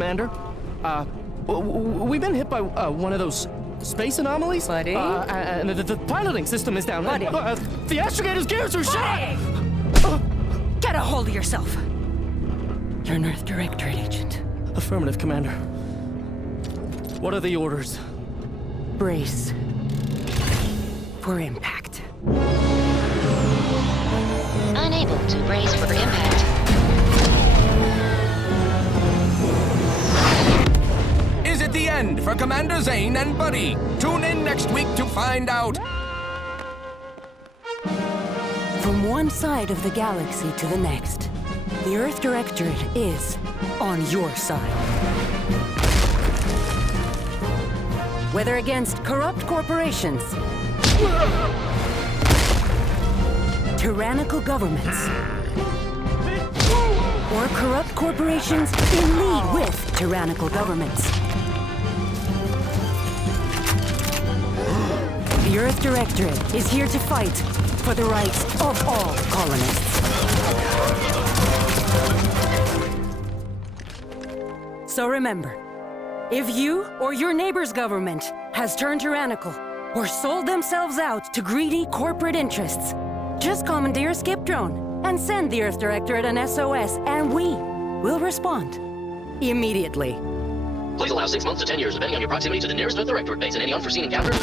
Commander. We've been hit by one of those space anomalies. Buddy? And the piloting system is down. Buddy? The astrogator's gears are shot! Get a hold of yourself! You're an Earth Directorate agent. Affirmative, Commander. What are the orders? Brace for impact. Unable to brace for impact. Is it the end for Commander Zane and Buddy? Tune in next week to find out. From one side of the galaxy to the next, the Earth Directorate is on your side. Whether against corrupt corporations, tyrannical governments, or corrupt corporations in league with tyrannical governments. The Earth Directorate is here to fight for the rights of all colonists. So remember, if you or your neighbor's government has turned tyrannical or sold themselves out to greedy corporate interests, just commandeer a skip drone and send the Earth Directorate an SOS, and we will respond immediately. Please allow 6 months to 10 years, depending on your proximity to the nearest Earth Directorate base and any unforeseen encounters.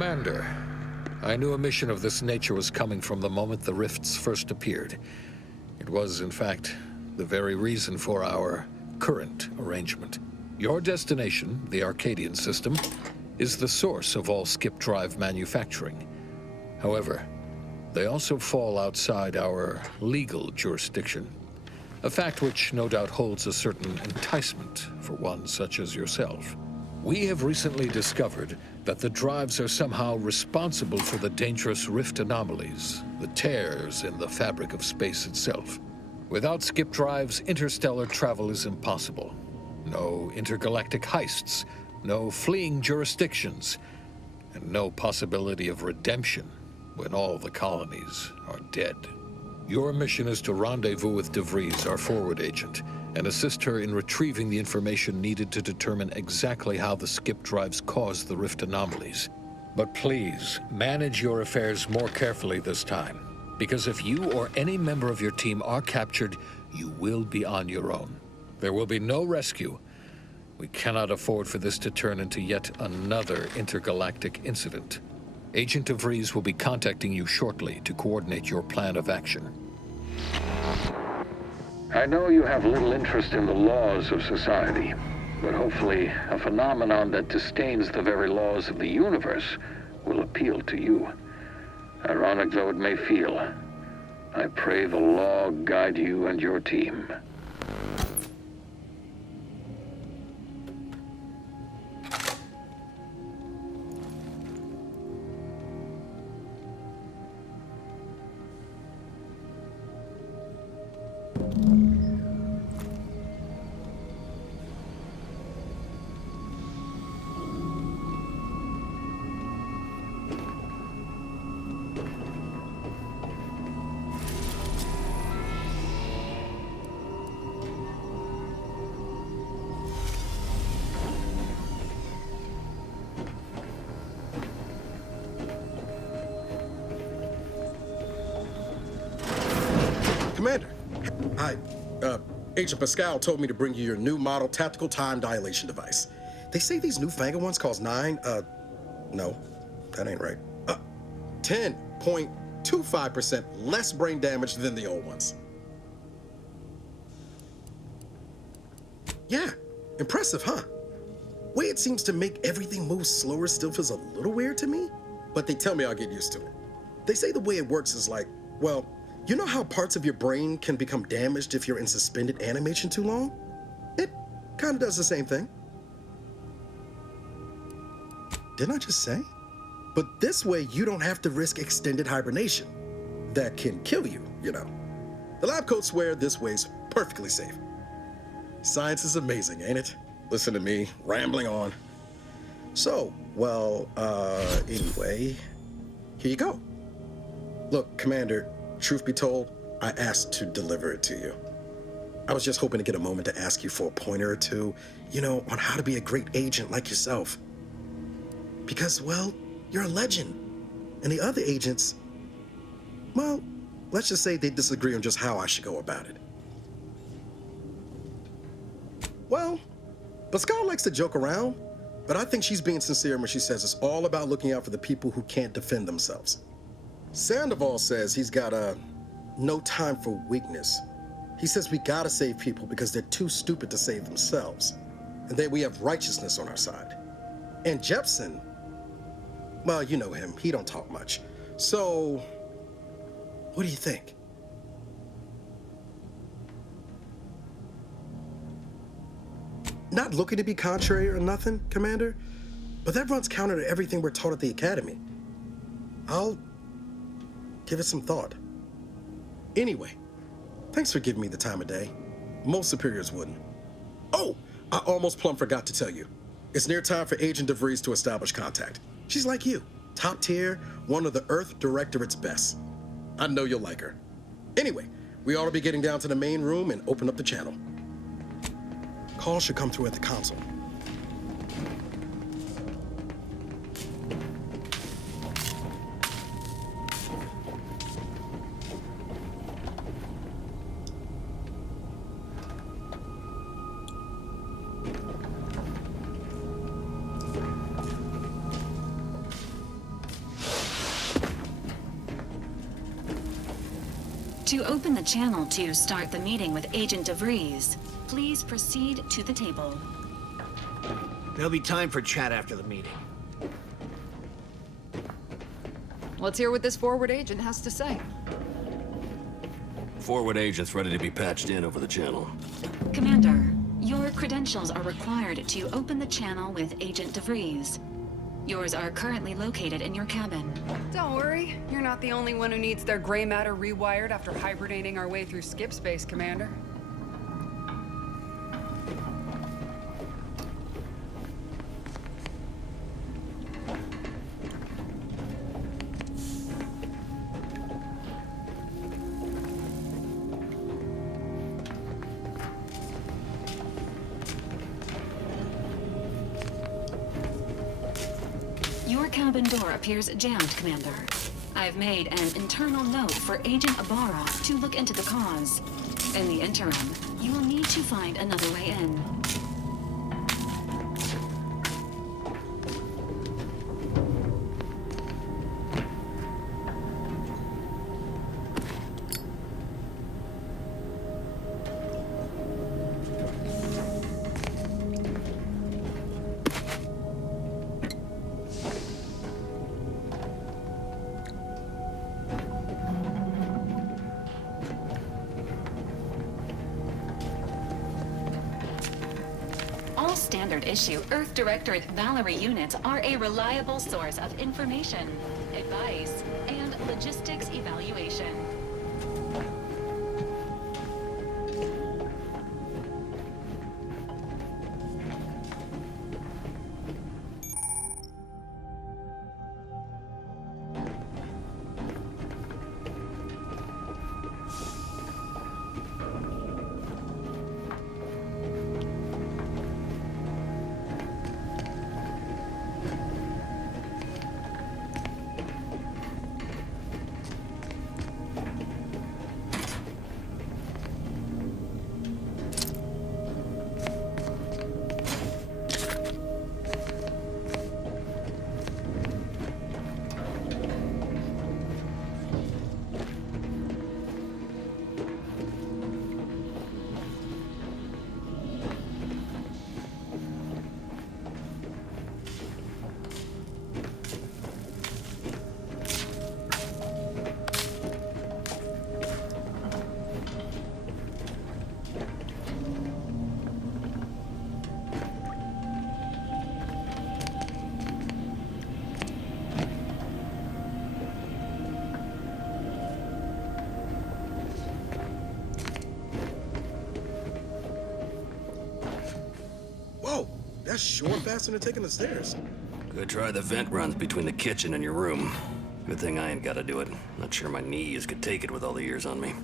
Commander, I knew a mission of this nature was coming from the moment the rifts first appeared. It was, in fact, the very reason for our current arrangement. Your destination, the Arcadian system, is the source of all skip drive manufacturing. However, they also fall outside our legal jurisdiction, a fact which no doubt holds a certain enticement for one such as yourself. We have recently discovered that the drives are somehow responsible for the dangerous rift anomalies, the tears in the fabric of space itself. Without skip drives, interstellar travel is impossible. No intergalactic heists, no fleeing jurisdictions, and no possibility of redemption when all the colonies are dead. Your mission is to rendezvous with De Vries, our forward agent, and assist her in retrieving the information needed to determine exactly how the skip drives cause the rift anomalies. But please, manage your affairs more carefully this time, because if you or any member of your team are captured, you will be on your own. There will be no rescue. We cannot afford for this to turn into yet another intergalactic incident. Agent De Vries will be contacting you shortly to coordinate your plan of action. I know you have little interest in the laws of society, but hopefully a phenomenon that disdains the very laws of the universe will appeal to you. Ironic though it may feel, I pray the law guide you and your team. Commander, Agent Pascal told me to bring you your new model tactical time dilation device. They say these newfangled ones cause no, that ain't right. 10.25% less brain damage than the old ones. Yeah, impressive, huh? Way it seems to make everything move slower still feels a little weird to me, but they tell me I'll get used to it. They say the way it works is like, well, you know how parts of your brain can become damaged if you're in suspended animation too long? It kind of does the same thing. Didn't I just say? But this way, you don't have to risk extended hibernation. That can kill you, you know. The lab coats swear this way's perfectly safe. Science is amazing, ain't it? Listen to me, rambling on. So, well, anyway, here you go. Look, Commander, truth be told, I asked to deliver it to you. I was just hoping to get a moment to ask you for a pointer or two, you know, on how to be a great agent like yourself. Because, well, you're a legend. And the other agents, well, let's just say they disagree on just how I should go about it. Well, Pascal likes to joke around, but I think she's being sincere when she says it's all about looking out for the people who can't defend themselves. Sandoval says he's got no time for weakness. He says we gotta save people because they're too stupid to save themselves, and that we have righteousness on our side. And Jepson, well, you know him, he don't talk much. So, what do you think? Not looking to be contrary or nothing, Commander, but that runs counter to everything we're taught at the Academy. I'll give it some thought. Anyway, thanks for giving me the time of day. Most superiors wouldn't. Oh, I almost plumb forgot to tell you. It's near time for Agent De Vries to establish contact. She's like you, top tier, one of the Earth Directorate's best. I know you'll like her. Anyway, we ought to be getting down to the main room and open up the channel. Call should come through at the console. To open the channel to start the meeting with Agent DeVries, please proceed to the table. There'll be time for chat after the meeting. Let's hear what this forward agent has to say. Forward agent's ready to be patched in over the channel. Commander, your credentials are required to open the channel with Agent DeVries. Yours are currently located in your cabin. Don't worry, you're not the only one who needs their gray matter rewired after hibernating our way through skip space, Commander. Your cabin door appears jammed, Commander. I've made an internal note for Agent Ibarra to look into the cause. In the interim, you will need to find another way in. All standard issue Earth Directorate Valerie units are a reliable source of information, advice, and logistics evaluation. Whoa, that's sure faster than taking the stairs. Good try the vent runs between the kitchen and your room. Good thing I ain't gotta do it. Not sure my knees could take it with all the years on me.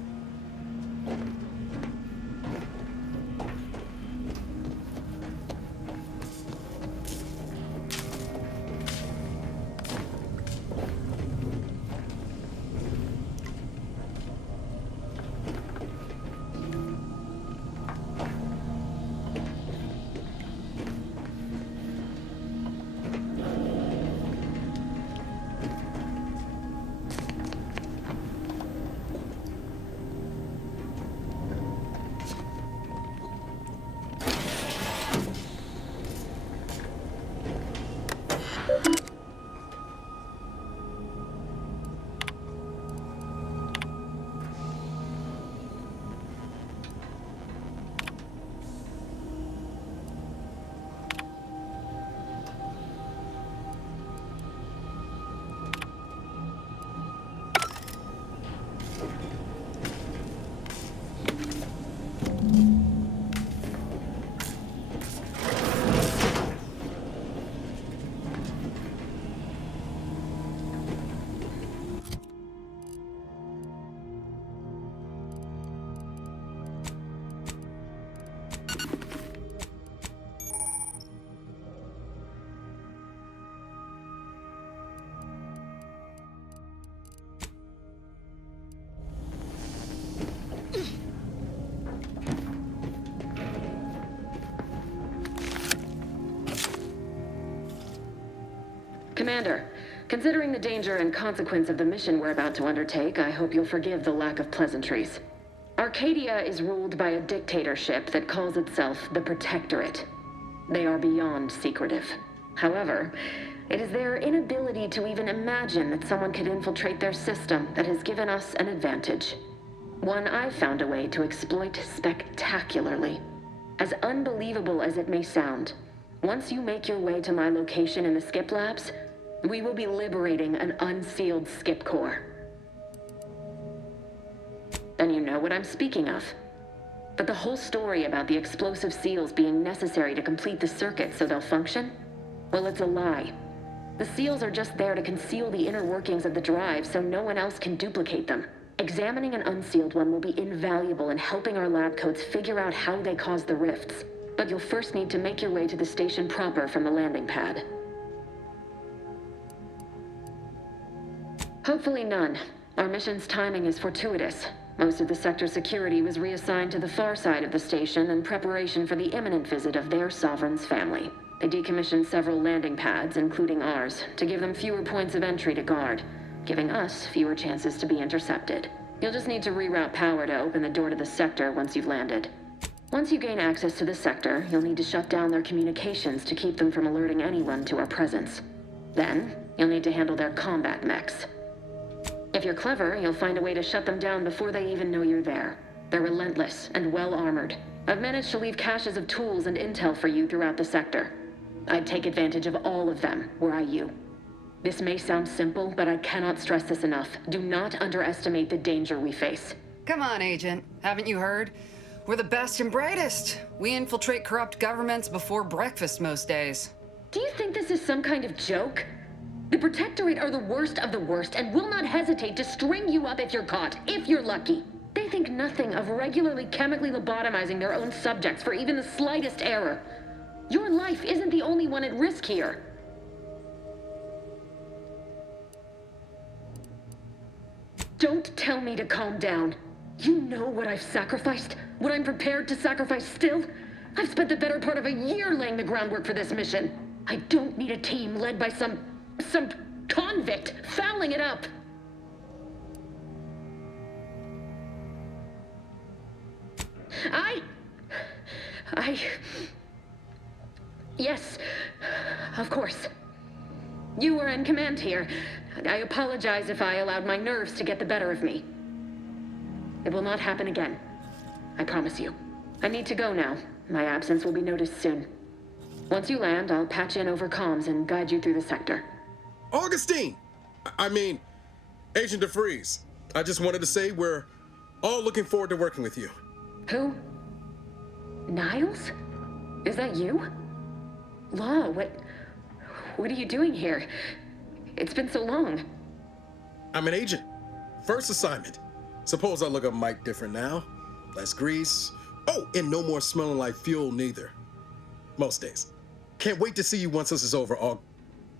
Commander, Considering the danger and consequence of the mission we're about to undertake, I hope you'll forgive the lack of pleasantries. Arcadia is ruled by a dictatorship that calls itself the Protectorate. They are beyond secretive. However, it is their inability to even imagine that someone could infiltrate their system that has given us an advantage. One I've found a way to exploit spectacularly. As unbelievable as it may sound, once you make your way to my location in the Skip Labs, we will be liberating an unsealed Skip core. Then you know what I'm speaking of. But the whole story about the explosive seals being necessary to complete the circuit so they'll function? Well, it's a lie. The seals are just there to conceal the inner workings of the drive so no one else can duplicate them. Examining an unsealed one will be invaluable in helping our lab coats figure out how they cause the rifts. But you'll first need to make your way to the station proper from the landing pad. Hopefully none. Our mission's timing is fortuitous. Most of the sector's security was reassigned to the far side of the station in preparation for the imminent visit of their sovereign's family. They decommissioned several landing pads, including ours, to give them fewer points of entry to guard, giving us fewer chances to be intercepted. You'll just need to reroute power to open the door to the sector once you've landed. Once you gain access to the sector, you'll need to shut down their communications to keep them from alerting anyone to our presence. Then, you'll need to handle their combat mechs. If you're clever, you'll find a way to shut them down before they even know you're there. They're relentless and well-armored. I've managed to leave caches of tools and intel for you throughout the sector. I'd take advantage of all of them, were I you. This may sound simple, but I cannot stress this enough. Do not underestimate the danger we face. Come on, Agent. Haven't you heard? We're the best and brightest. We infiltrate corrupt governments before breakfast most days. Do you think this is some kind of joke? The Protectorate are the worst of the worst and will not hesitate to string you up if you're caught, if you're lucky. They think nothing of regularly chemically lobotomizing their own subjects for even the slightest error. Your life isn't the only one at risk here. Don't tell me to calm down. You know what I've sacrificed? What I'm prepared to sacrifice still? I've spent the better part of a year laying the groundwork for this mission. I don't need a team led by some convict fouling it up. Yes, of course. You were in command here. I apologize if I allowed my nerves to get the better of me. It will not happen again. I promise you. I need to go now. My absence will be noticed soon. Once you land, I'll patch in over comms and guide you through the sector. Augustine! Agent DeFreeze. I just wanted to say we're all looking forward to working with you. Who? Niles? Is that you? Law, what are you doing here? It's been so long. I'm an agent. First assignment. Suppose I look a mite different now. Less grease. Oh, and no more smelling like fuel neither. Most days. Can't wait to see you once this is over,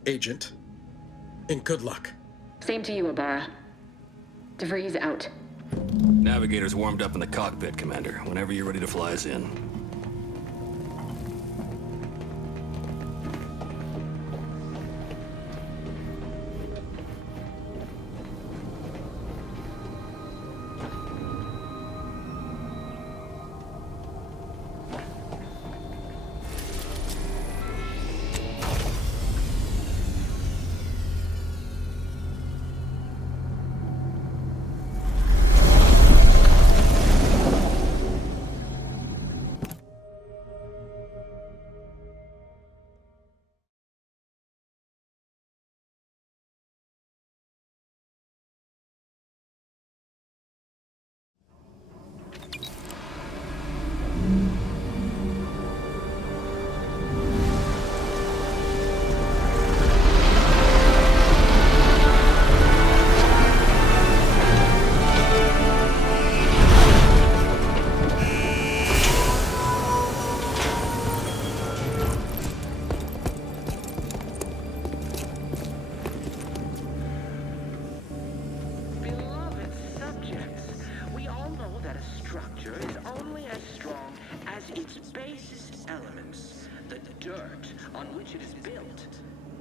Agent. And good luck. Same to you, Ibarra. DeVries out. Navigator's warmed up in the cockpit, Commander. Whenever you're ready to fly us in.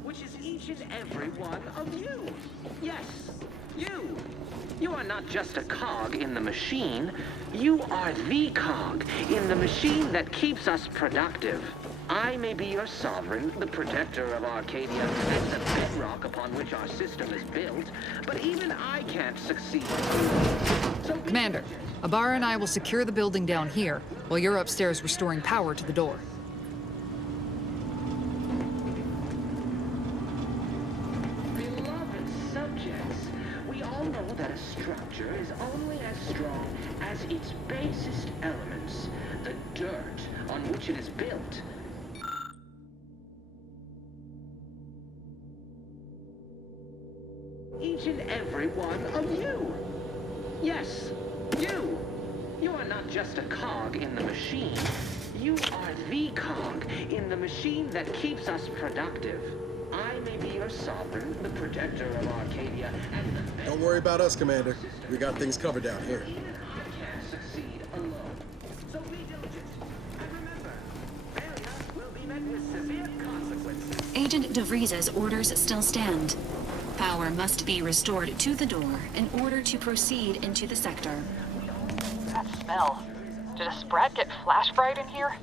which is each and every one of you. Yes, you. You are not just a cog in the machine. You are the cog in the machine that keeps us productive. I may be your sovereign, the protector of Arcadia, and the bedrock upon which our system is built, but even I can't succeed. So Commander, Ibarra and I will secure the building down here, while you're upstairs restoring power to the door. Beloved subjects, we all know that a structure is only as strong as its basest elements, the dirt on which it is built. Each and every one of you. Yes, you. You are not just a cog in the machine. You are the cog in the machine that keeps us productive. I may be your sovereign, the protector of Arcadia, and the... Don't worry about us, Commander. We got things covered down here. Even I can't succeed alone. So be diligent. And remember, failure will be met with severe consequences. Agent DeVries's orders still stand. Power must be restored to the door in order to proceed into the sector. That smell. Did a sprat get flash fried in here?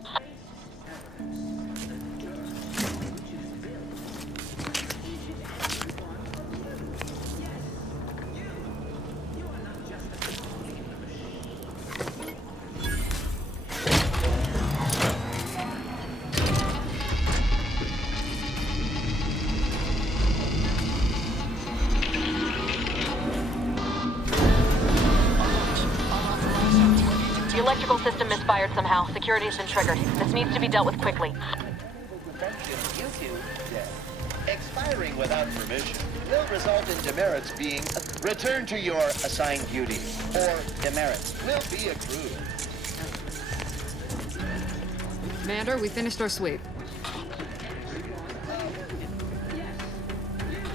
The electrical system misfired somehow. Security has been triggered. This needs to be dealt with quickly. Expiring without permission will result in demerits being returned to your assigned duties, or demerits will be accrued. Commander, we finished our sweep.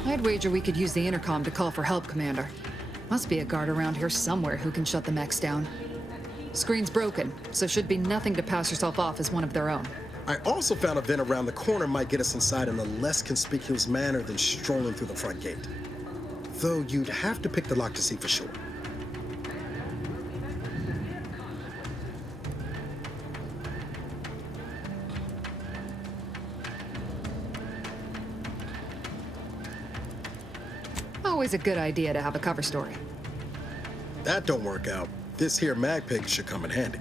I'd wager we could use the intercom to call for help, Commander. Must be a guard around here somewhere who can shut the mechs down. Screen's broken, so should be nothing to pass yourself off as one of their own. I also found a vent around the corner might get us inside in a less conspicuous manner than strolling through the front gate. Though you'd have to pick the lock to see for sure. Always a good idea to have a cover story. That don't work out. This here mag pig should come in handy.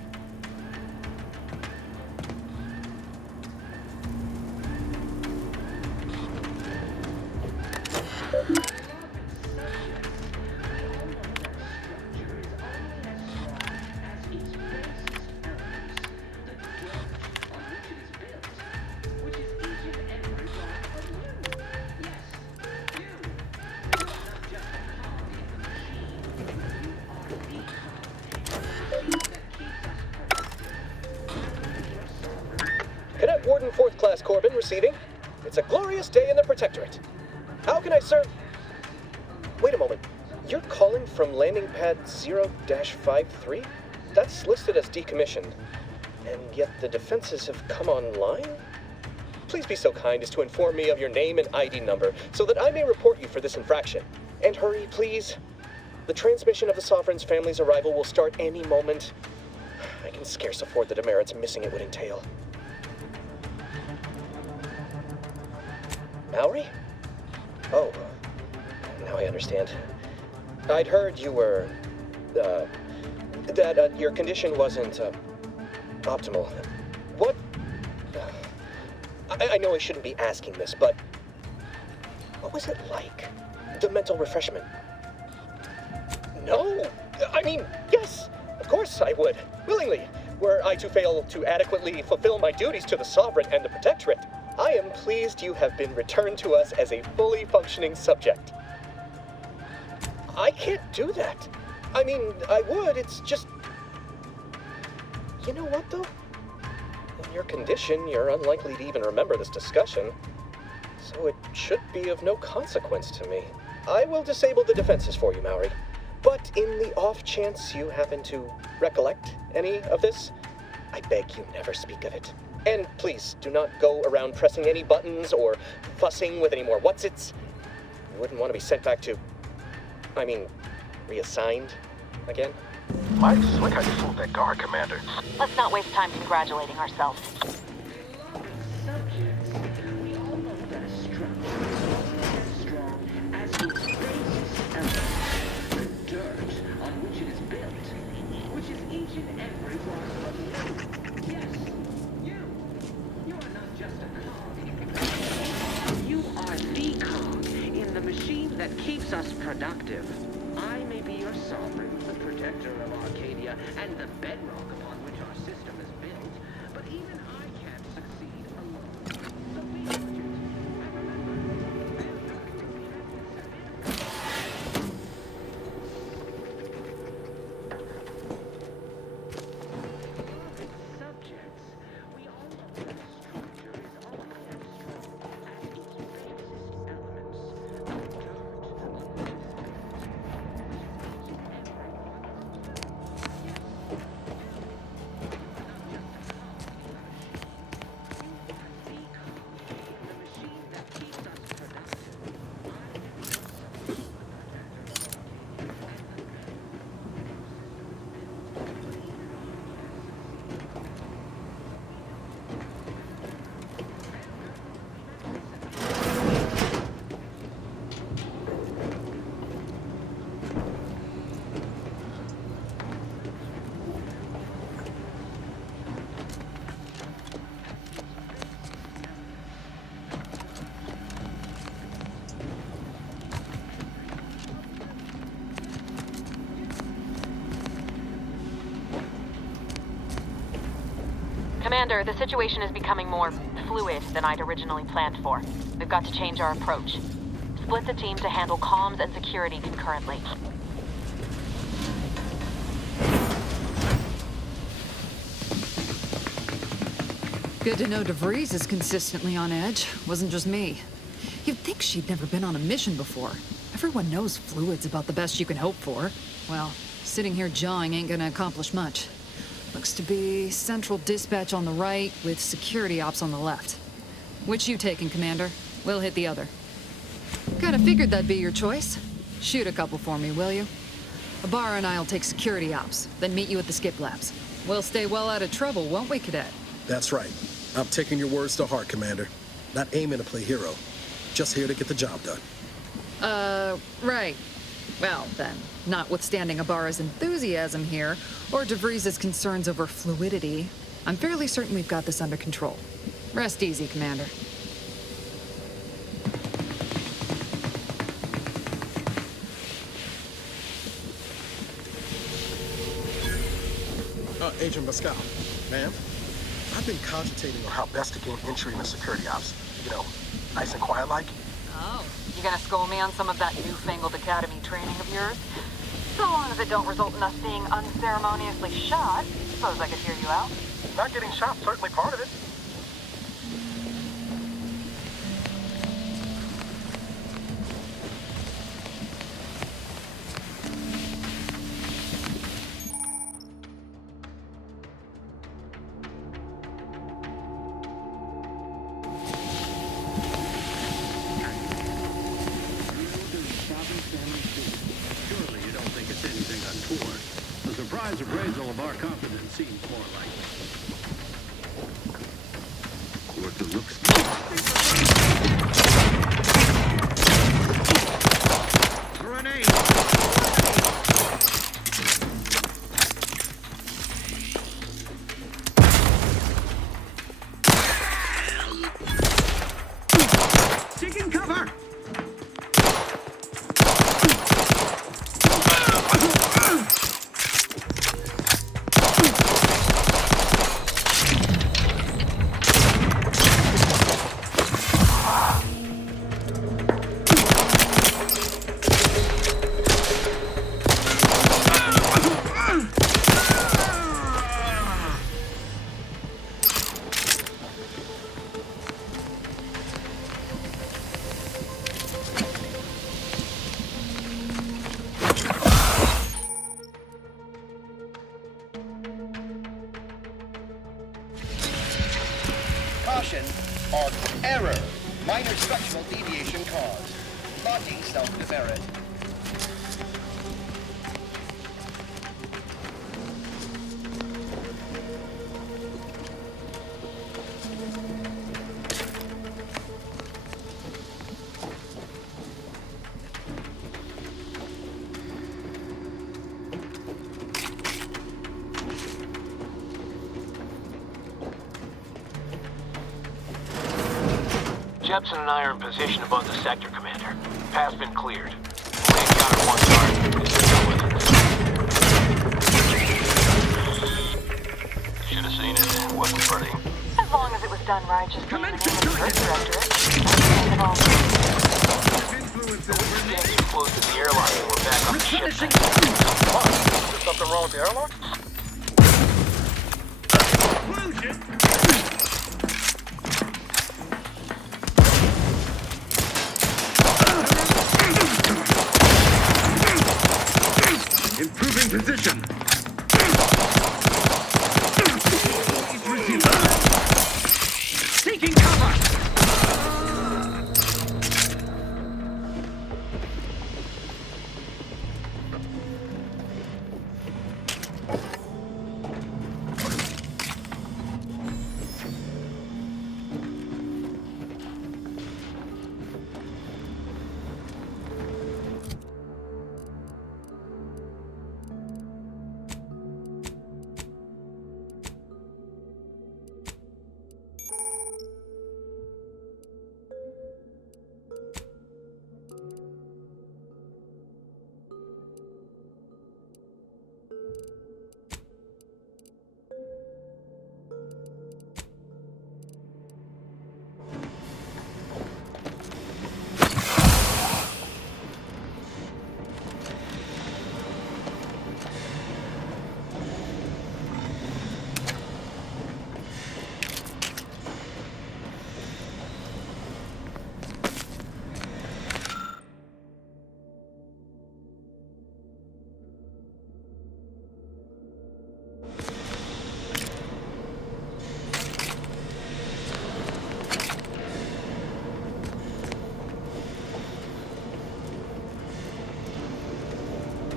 Cadet Warden 4th Class Corbin receiving. It's a glorious day in the Protectorate. How can I serve? Wait a moment. You're calling from landing pad 0-53? That's listed as decommissioned. And yet the defenses have come online? Please be so kind as to inform me of your name and ID number so that I may report you for this infraction. And hurry, please. The transmission of the Sovereign's family's arrival will start any moment. I can scarce afford the demerits missing it would entail. Mallory? Oh, now I understand. I'd heard you were, that your condition wasn't, optimal. What? I know I shouldn't be asking this, but what was it like? The mental refreshment? No! I mean, yes! Of course I would, willingly, were I to fail to adequately fulfill my duties to the Sovereign and the Protectorate. I am pleased you have been returned to us as a fully functioning subject. I can't do that. I mean, I would, it's just... You know what, though? In your condition, you're unlikely to even remember this discussion, so it should be of no consequence to me. I will disable the defenses for you, Mallory. But in the off chance you happen to recollect any of this, I beg you never speak of it. And please, do not go around pressing any buttons or fussing with any more what's-its. You wouldn't want to be sent back to... reassigned again? Mighty slick how you fooled that guard, Commander. Let's not waste time congratulating ourselves. That keeps us productive. I may be your sovereign, the protector of Arcadia, and the bedrock upon which our system is built, but even I can't succeed alone. So be urgent. Commander, the situation is becoming more fluid than I'd originally planned for. We've got to change our approach. Split the team to handle comms and security concurrently. Good to know DeVries is consistently on edge. Wasn't just me. You'd think she'd never been on a mission before. Everyone knows fluid's about the best you can hope for. Well, sitting here jawing ain't gonna accomplish much. Looks to be central dispatch on the right with security ops on the left. Which you taking, Commander? We'll hit the other. Kinda figured that'd be your choice. Shoot a couple for me, will you? Ibarra and I'll take security ops, then meet you at the skip labs. We'll stay well out of trouble, won't we, Cadet? That's right. I'm taking your words to heart, Commander. Not aiming to play hero. Just here to get the job done. Right. Well, then, notwithstanding Ibarra's enthusiasm here, or DeVries' concerns over fluidity, I'm fairly certain we've got this under control. Rest easy, Commander. Agent Pascal, ma'am, I've been cogitating on how best to gain entry in the security ops. You know, nice and quiet like. Oh, you gonna school me on some of that newfangled academy training of yours? So long as it don't result in us being unceremoniously shot, suppose I could hear you out. Not getting shot, certainly part of it. Appraisal of our confidence seems more like what it looks like. Grenade! Taking cover! ignition or error. Minor structural deviation caused. Locking self-demerit. Jepson and I are in position above the sector, Commander. Path's been cleared. We encountered one target. Should have seen it. Wasn't pretty. As long as it was done righteously in the name of the Earth Directorate. Things are close to the airlock and we're back on the ship. What? Is there something wrong with the airlock? Improving position. Seeking cover.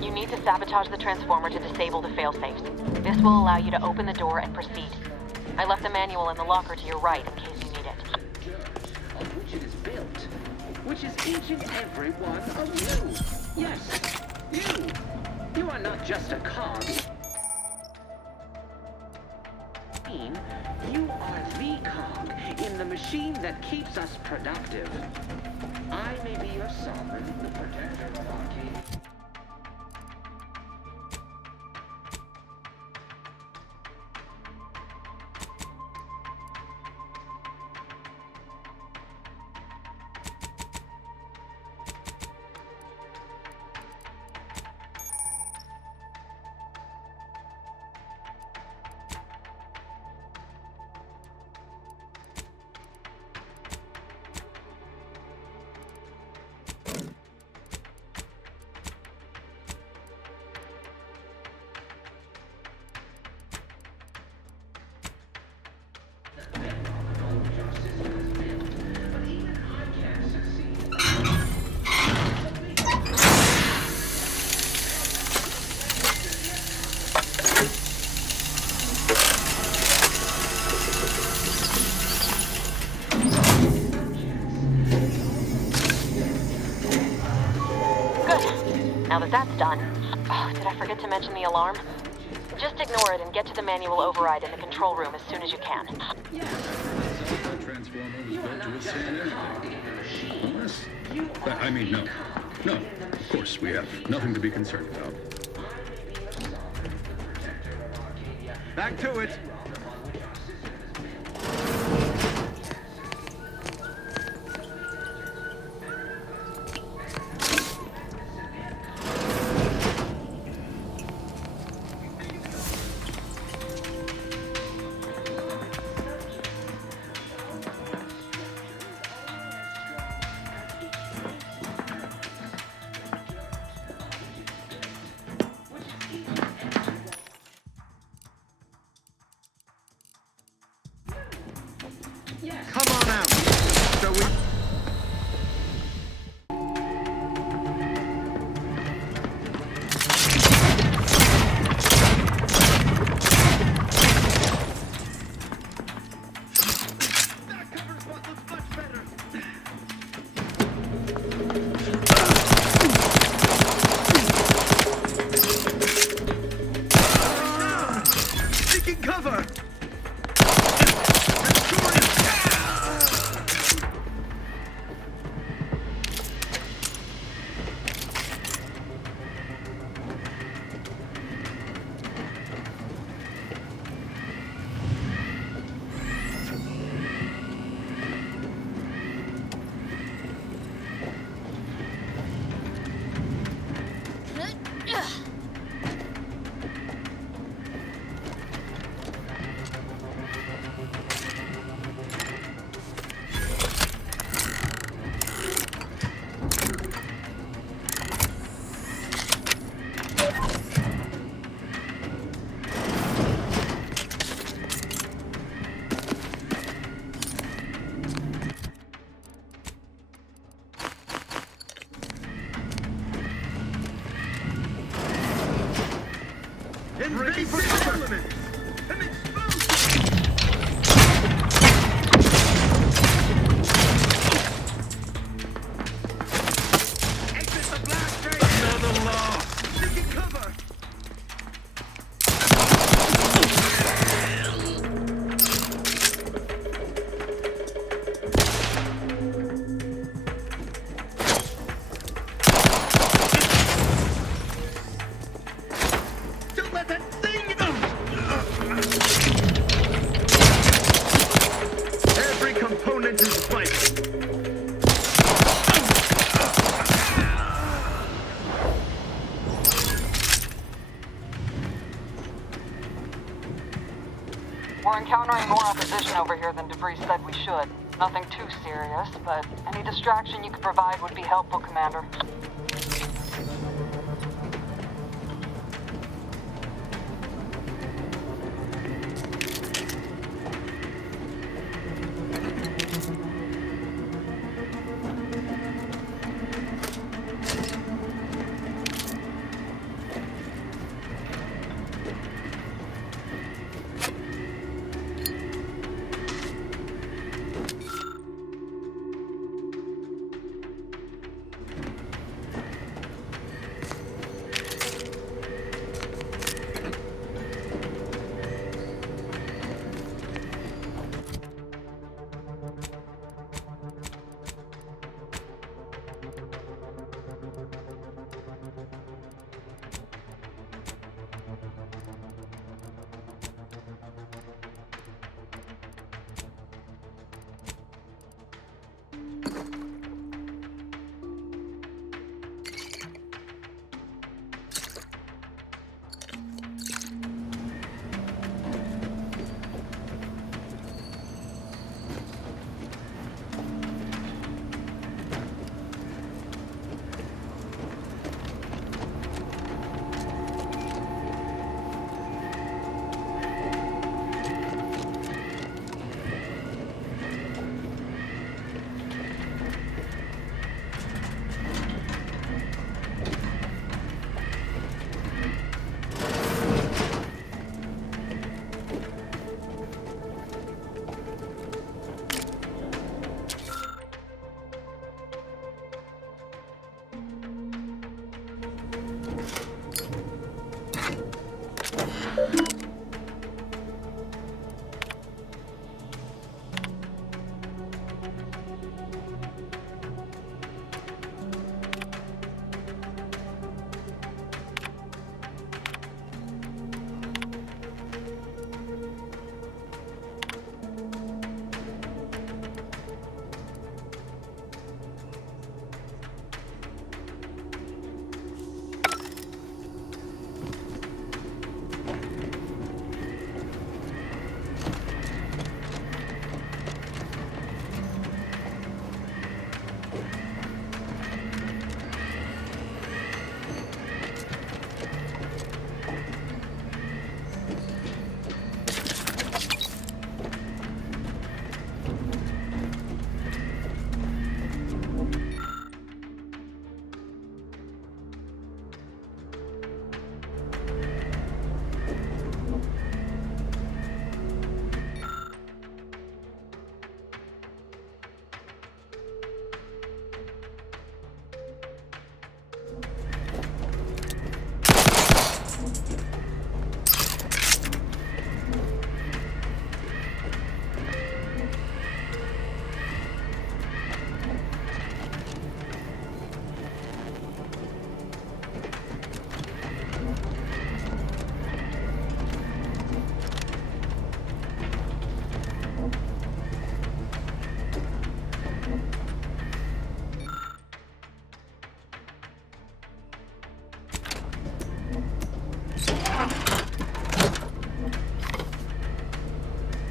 You need to sabotage the transformer to disable the failsafes. This will allow you to open the door and proceed. I left the manual in the locker to your right in case you need it. On which it is built, which is each and every one of you. Yes, you. You are not just a cog. You are the cog in the machine that keeps us productive. I may be your sovereign, the protector of Arcadia. Now that that's done... Oh, did I forget to mention the alarm? Just ignore it and get to the manual override in the control room as soon as you can. The transformer was built to withstand anything. Unless... I mean, no. No, of course, we have nothing to be concerned about. Back to it. Come on out. So we... Ready for element! An explosion! Exit the blast train! Another loss! Taking cover! Don't let that thing... Every component is vital. We're encountering more opposition over here than Debris said we should. Nothing too serious, but any distraction you could provide would be helpful, Commander.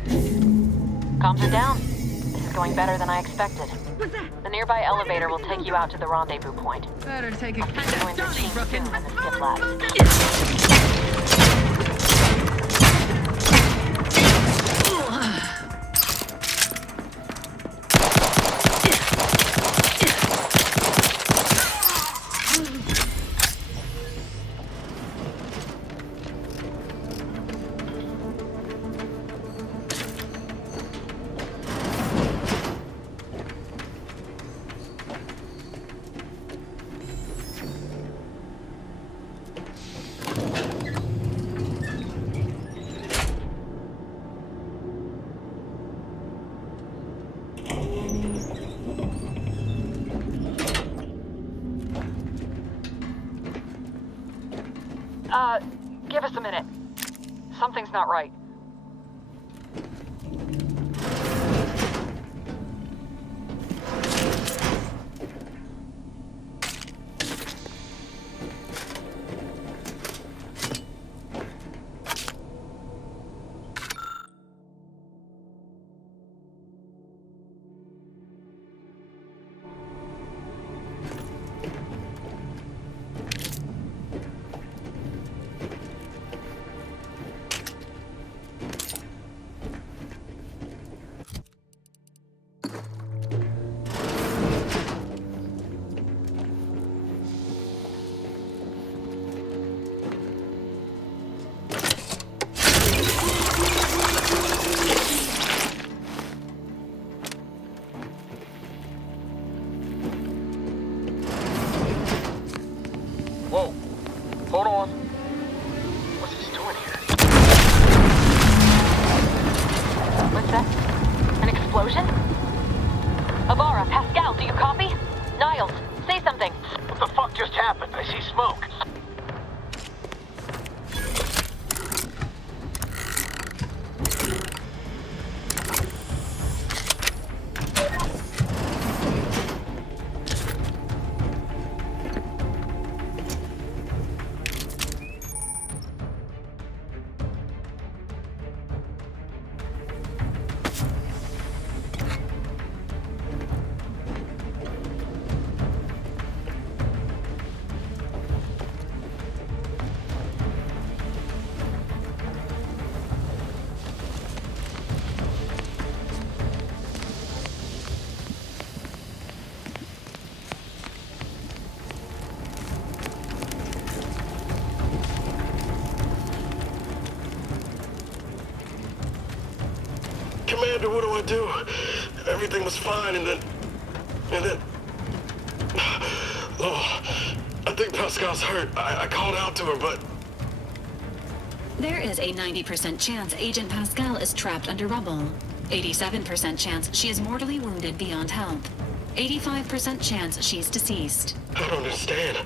Comms are down. This is going better than I expected. The nearby elevator will take you out to the rendezvous point. Better take a I'll see you and your team soon in the skip labs. Give us a minute. Something's not right. Whoa. Hold on. What's this doing here? What's that? An explosion? Avara, Pascal, do you copy? Niles, say something. What the fuck just happened? I see smoke. Commander, what do I do? Everything was fine, and then... Oh, I think Pascal's hurt. I called out to her, but... There is a 90% chance Agent Pascal is trapped under rubble. 87% chance she is mortally wounded beyond health. 85% chance she's deceased. I don't understand.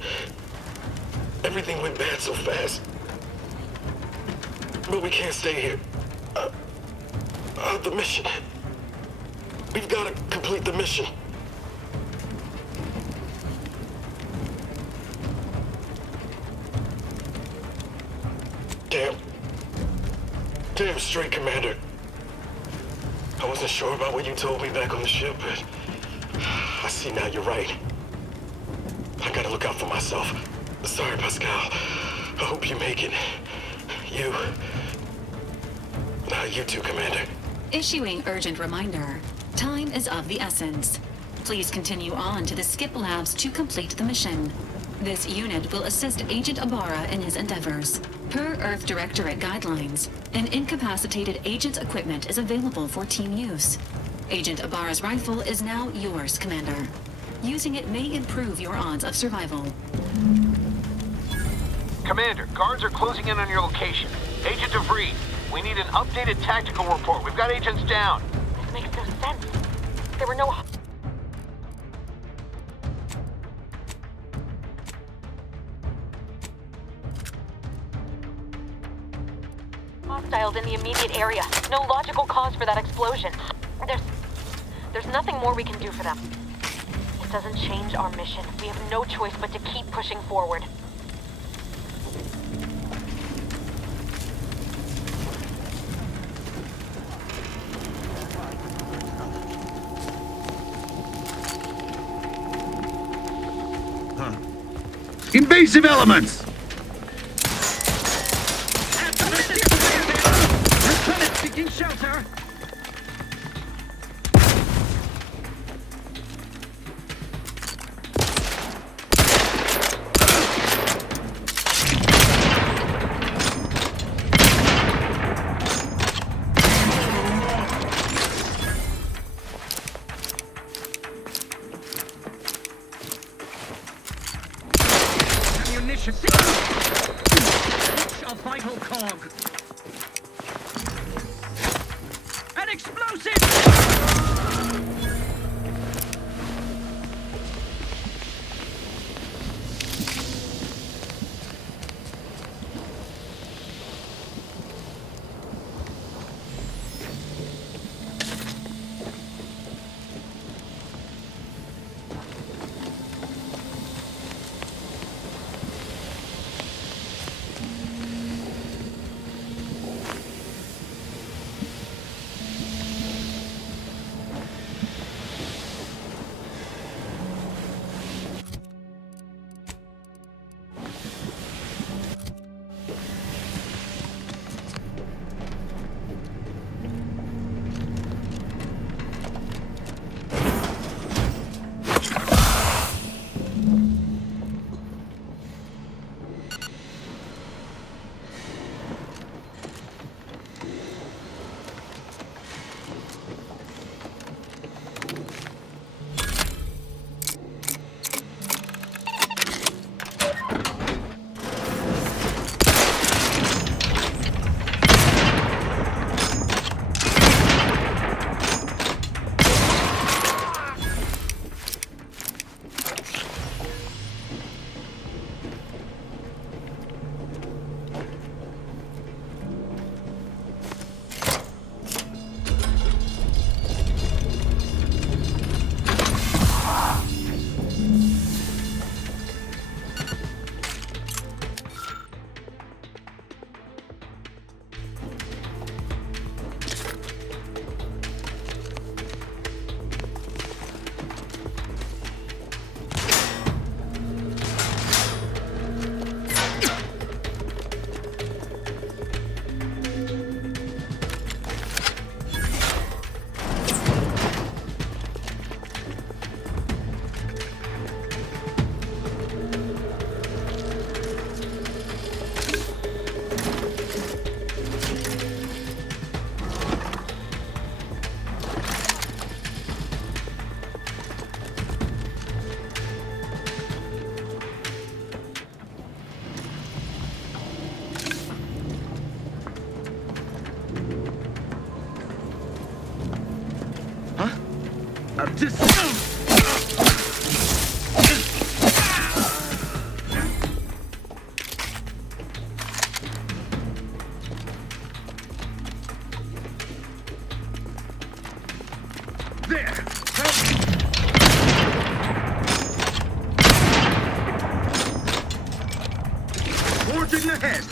Everything went bad so fast. But we can't stay here. The mission. We've got to complete the mission. Damn straight, Commander. I wasn't sure about what you told me back on the ship, but I see now you're right. I gotta look out for myself. Sorry, Pascal. I hope you make it. You too, Commander. Issuing urgent reminder. Time is of the essence. Please continue on to the skip labs to complete the mission. This unit will assist Agent Ibarra in his endeavors. Per Earth Directorate guidelines, an incapacitated agent's equipment is available for team use. Agent Ibarra's rifle is now yours, Commander. Using it may improve your odds of survival. Commander, guards are closing in on your location. Agent DeVries, we need an updated tactical report. We've got agents down. This makes no sense. There were no... hostiles in the immediate area. No logical cause for that explosion. There's nothing more we can do for them. It doesn't change our mission. We have no choice but to keep pushing forward. evasive elements! Lieutenant seeking shelter! Ammunition! A vital cog! An explosive! Forging ahead!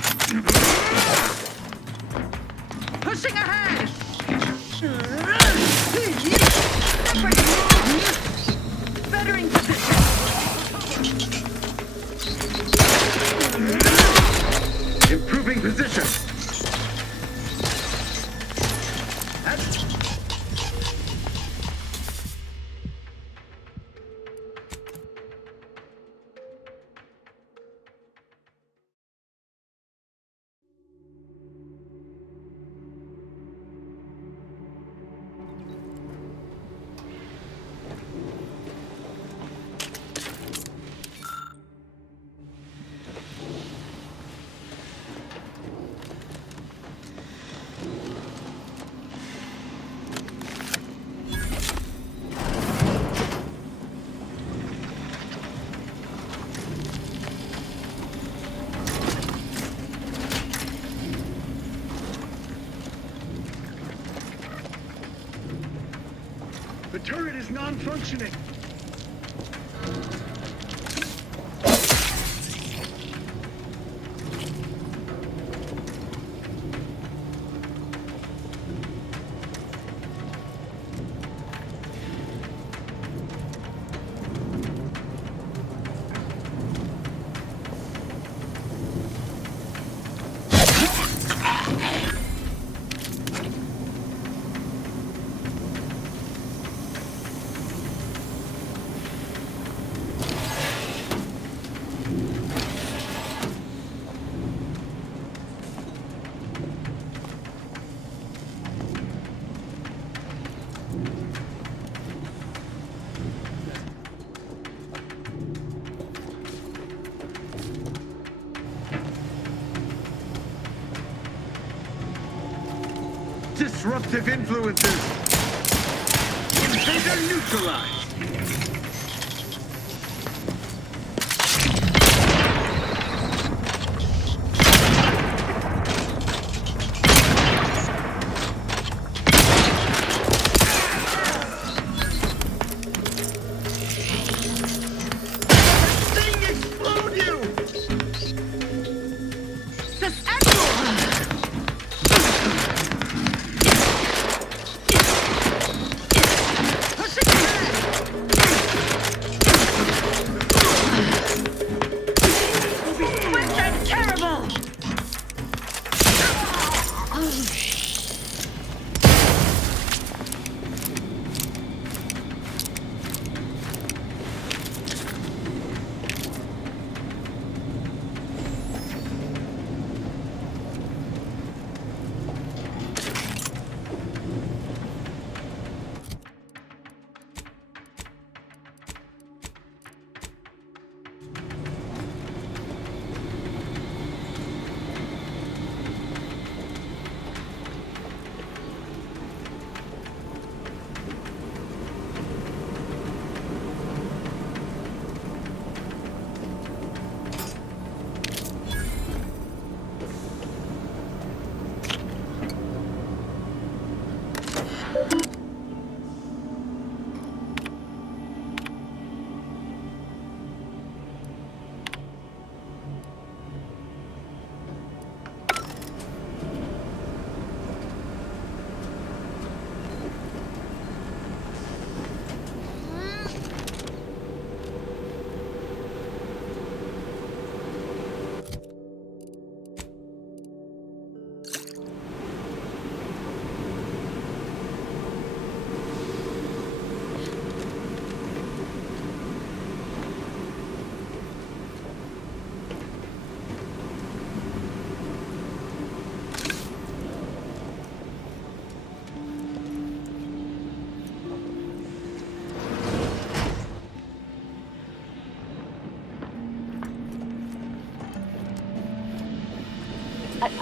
Pushing ahead! Bettering position! Improving position! The turret is non-functioning. Disruptive influences! Invader neutralized!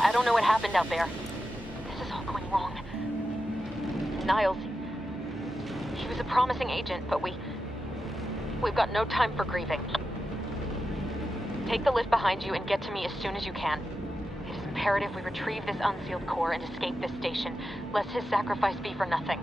I don't know what happened out there. This is all going wrong. Niles, he was a promising agent, but we've got no time for grieving. Take the lift behind you and get to me as soon as you can. It is imperative we retrieve this unsealed core and escape this station, lest his sacrifice be for nothing.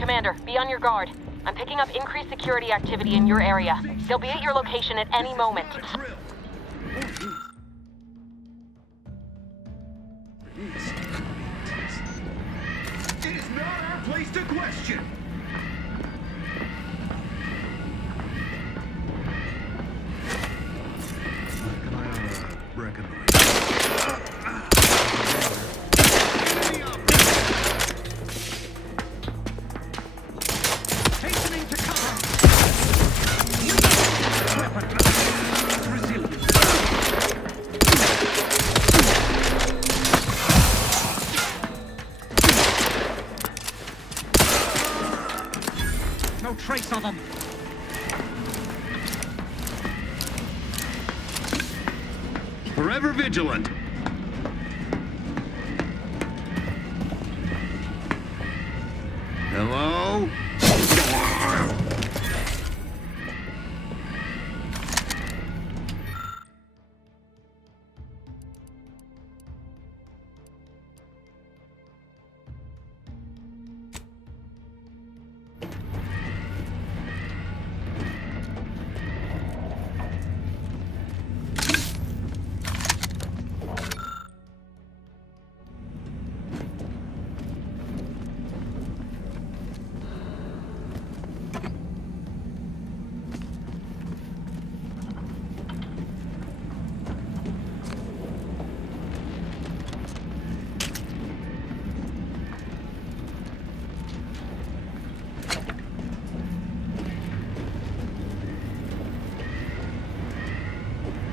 Commander, be on your guard. I'm picking up increased security activity in your area. They'll be at your location at any moment. It is not our place to question! of them. Forever vigilant. Hello?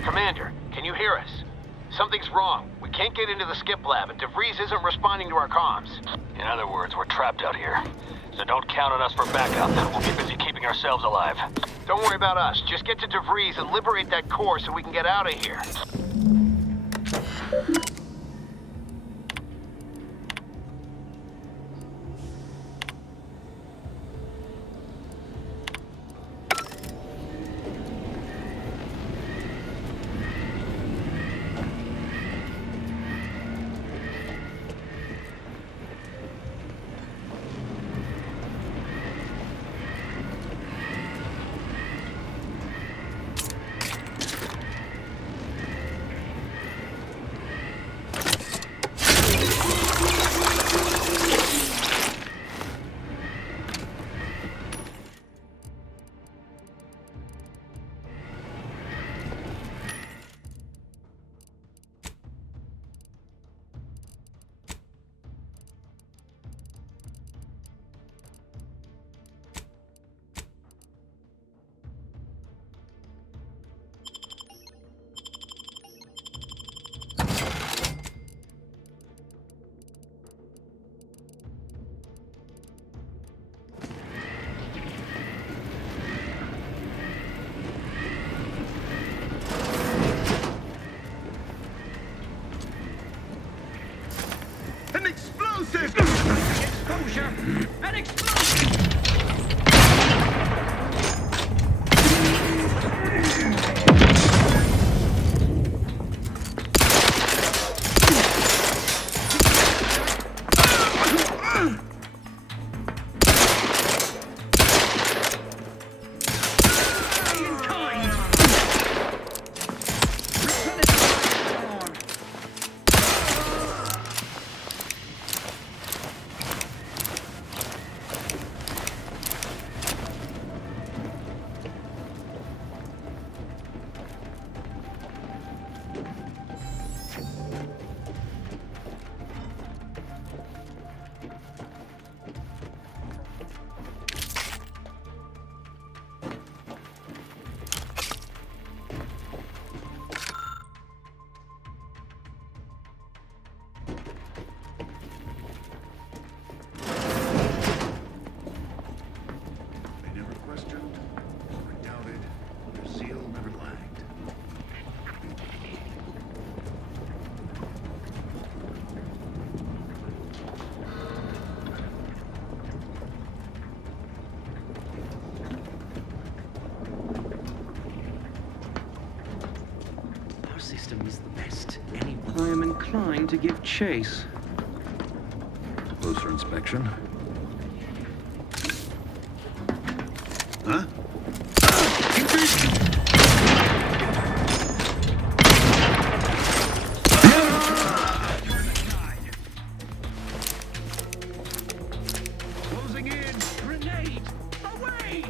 Commander, can you hear us? Something's wrong. We can't get into the skip lab, and DeVries isn't responding to our comms. In other words, we're trapped out here. So don't count on us for backup. We'll be busy keeping ourselves alive. Don't worry about us. Just get to DeVries and liberate that core so we can get out of here. An explosive! Exposure! An explosion! I am inclined to give chase. Closer inspection. Huh? Closing in! Grenade! Away!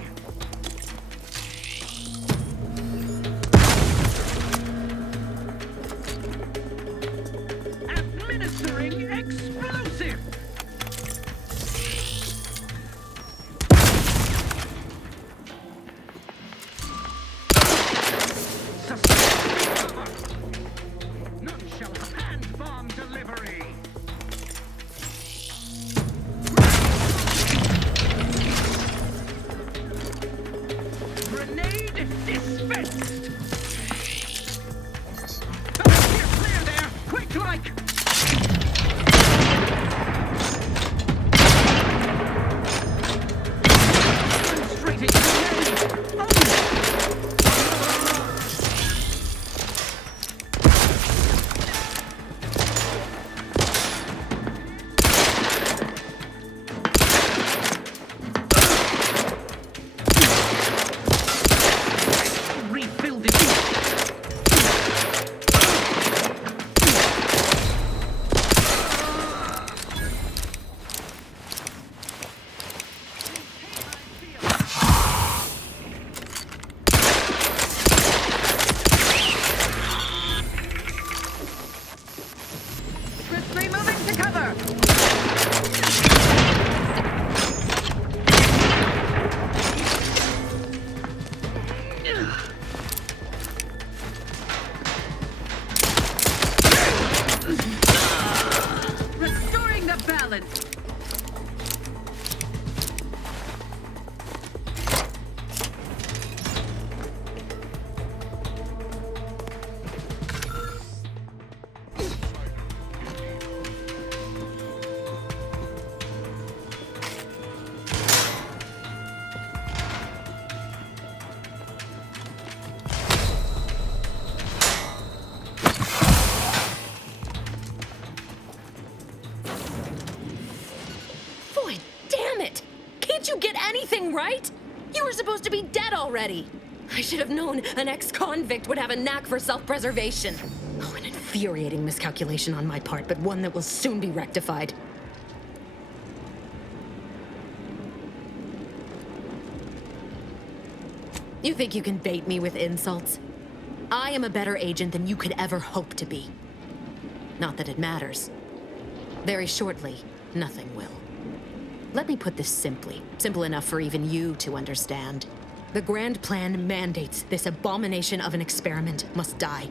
Administering explosive! silent. Boy, damn it! Can't you get anything right? You were supposed to be dead already. I should have known an ex-convict would have a knack for self-preservation. Oh, an infuriating miscalculation on my part, but one that will soon be rectified. You think you can bait me with insults? I am a better agent than you could ever hope to be. Not that it matters. Very shortly, nothing will. Let me put this simply, simple enough for even you to understand. The grand plan mandates this abomination of an experiment must die,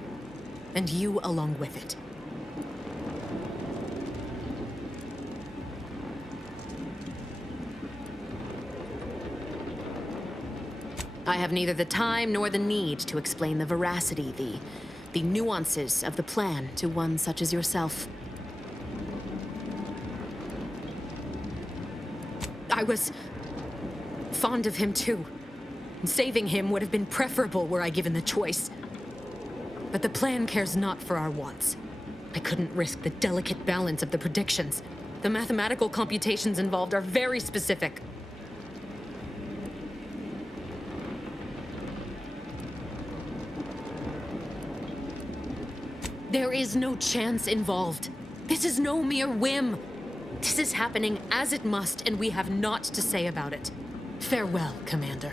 and you along with it. I have neither the time nor the need to explain the veracity, the nuances of the plan to one such as yourself. I was fond of him too. Saving him would have been preferable were I given the choice. But the plan cares not for our wants. I couldn't risk the delicate balance of the predictions. The mathematical computations involved are very specific. There is no chance involved. This is no mere whim. This is happening as it must, and we have naught to say about it. Farewell, Commander.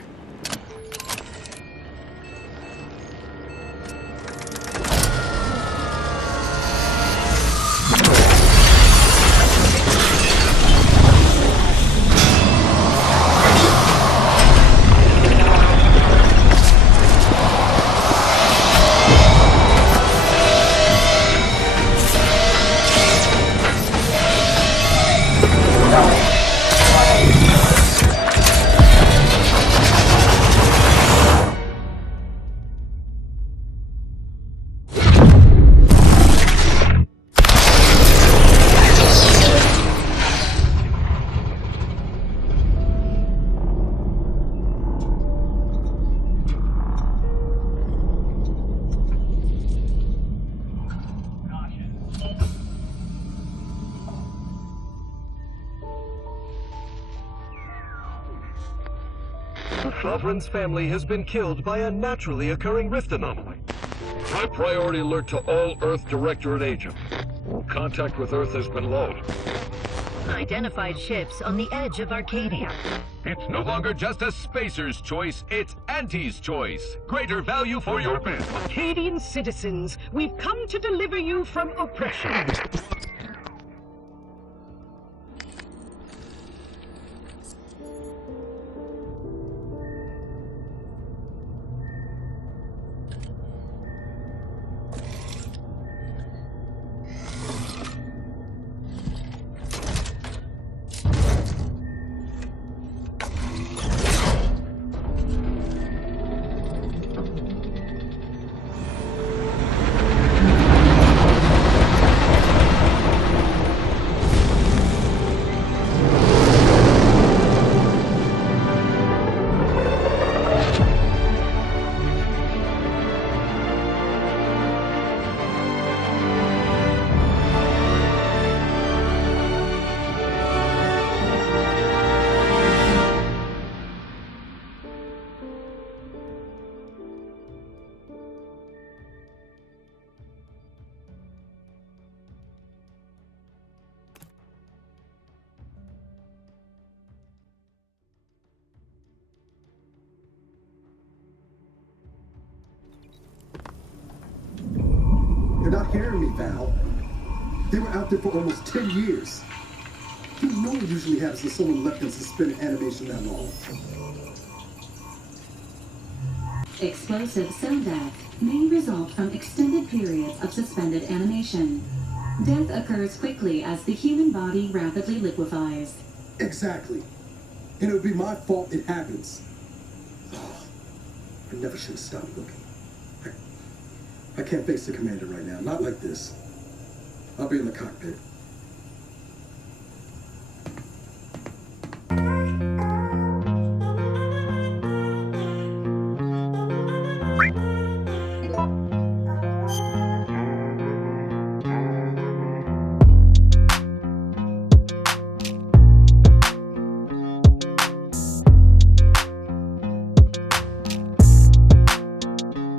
Sovereign's family has been killed by a naturally occurring rift anomaly. High priority alert to all Earth Directorate agents. Contact with Earth has been low. Identified ships on the edge of Arcadia. It's no longer just a spacer's choice, it's Auntie's choice. Greater value for your bid. Arcadian citizens, we've come to deliver you from oppression. You're not hearing me, Val. They were out there for almost 10 years. You know it usually happens when someone left in suspended animation that long. Explosive cell death may result from extended periods of suspended animation. Death occurs quickly as the human body rapidly liquefies. Exactly. And it would be my fault it happens. Oh, I never should have stopped looking. I can't face the commander right now. Not like this. I'll be in the cockpit.